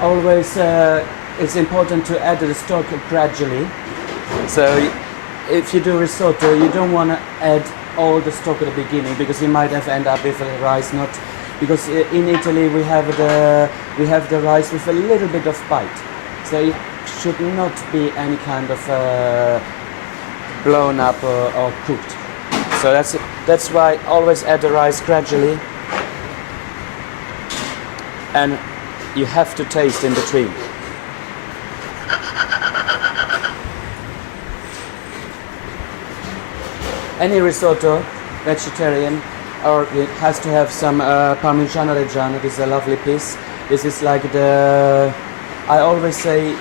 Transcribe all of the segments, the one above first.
always it's important to add the stock gradually. So if you do risotto, you don't want to add all the stock at the beginning, because you might have end up with the rice not, because in Italy we have the rice with a little bit of bite. So it should not be any kind of blown up or cooked. So that's why always add the rice gradually, and you have to taste in between. Any risotto, vegetarian, or it has to have some Parmigiano Reggiano. This is a lovely piece. This is like the, I always say,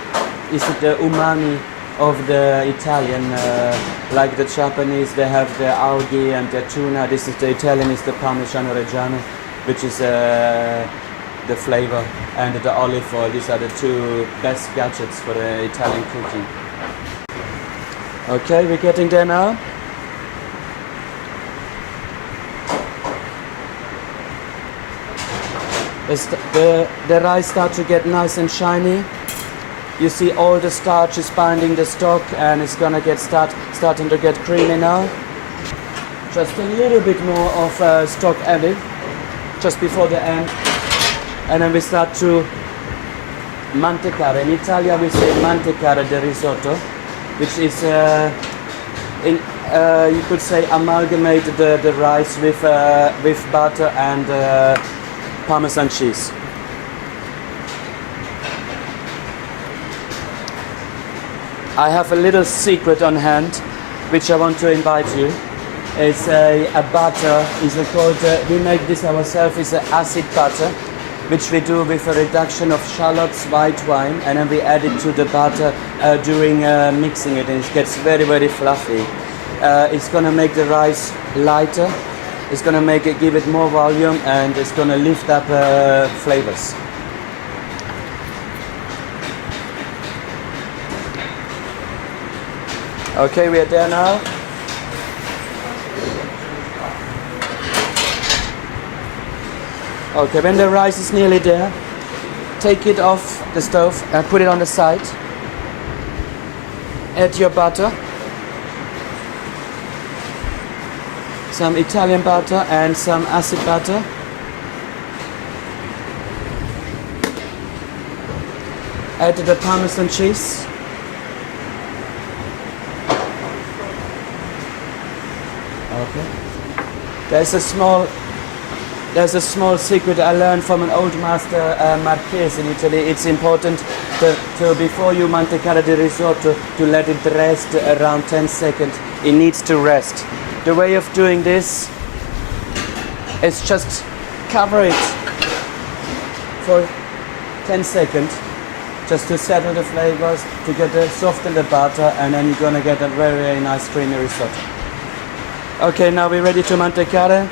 is it the umami of the Italian, like the Japanese, they have the algae and the tuna. This is the Italian, is the Parmigiano Reggiano, which is the flavor, and the olive oil. These are the two best gadgets for the Italian cooking. Okay, we're getting there now. The rice starts to get nice and shiny. You see all the starch is binding the stock, and it's gonna get starting to get creamy now. Just a little bit more of stock added just before the end, and then we start to mantecare. In Italia we say mantecare the risotto, which is you could say amalgamate the rice with butter and Parmesan cheese. I have a little secret on hand, which I want to invite you. It's a butter. It's called. We make this ourselves. It's an acid butter, which we do with a reduction of shallots, white wine, and then we add it to the butter during mixing it, and it gets very, very fluffy. It's gonna make the rice lighter. It's going to give it more volume, and it's going to lift up flavors. Okay, we are there now. Okay, when the rice is nearly there, take it off the stove and put it on the side. Add your butter. Some Italian butter and some acid butter. Add the Parmesan cheese. Okay. There's a small secret I learned from an old master, Marchese in Italy. It's important to before you mantecare the risotto, to let it rest around 10 seconds. It needs to rest. The way of doing this is just cover it for 10 seconds, just to settle the flavors, to get soften the butter, and then you're gonna get a very, very nice creamy risotto. Okay, now we're ready to mantecare.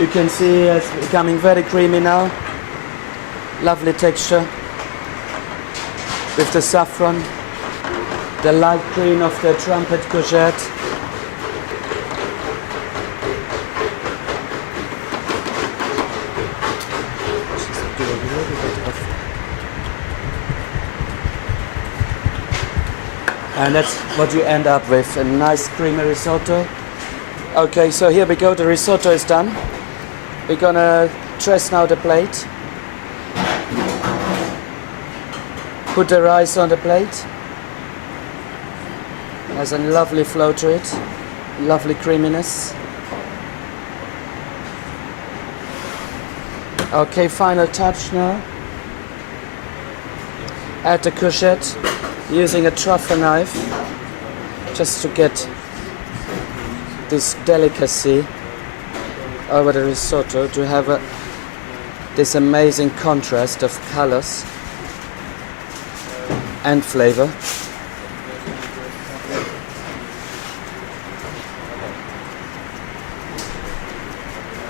You can see it's becoming very creamy now. Lovely texture. With the saffron, the light green of the Truffle Courgette. And that's what you end up with, a nice creamy risotto. Okay, so here we go, the risotto is done. We're gonna dress now the plate. Put the rice on the plate. Has a lovely flow to it, lovely creaminess. Okay, final touch now. Add the courgette using a truffle knife, just to get this delicacy over the risotto, to have this amazing contrast of colors and flavor.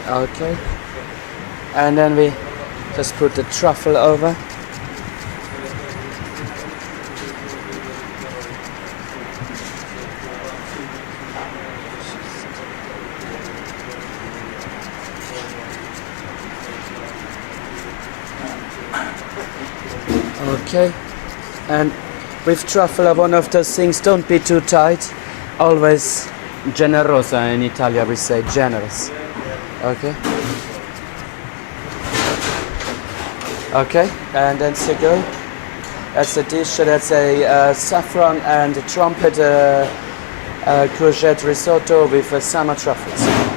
Okay, and then we just put the truffle over. Okay, and with truffle, one of those things, don't be too tight, always generosa in Italian we say, generous. Okay. Okay, and then go. That's a dish, that's a saffron and trumpet courgette risotto with summer truffles.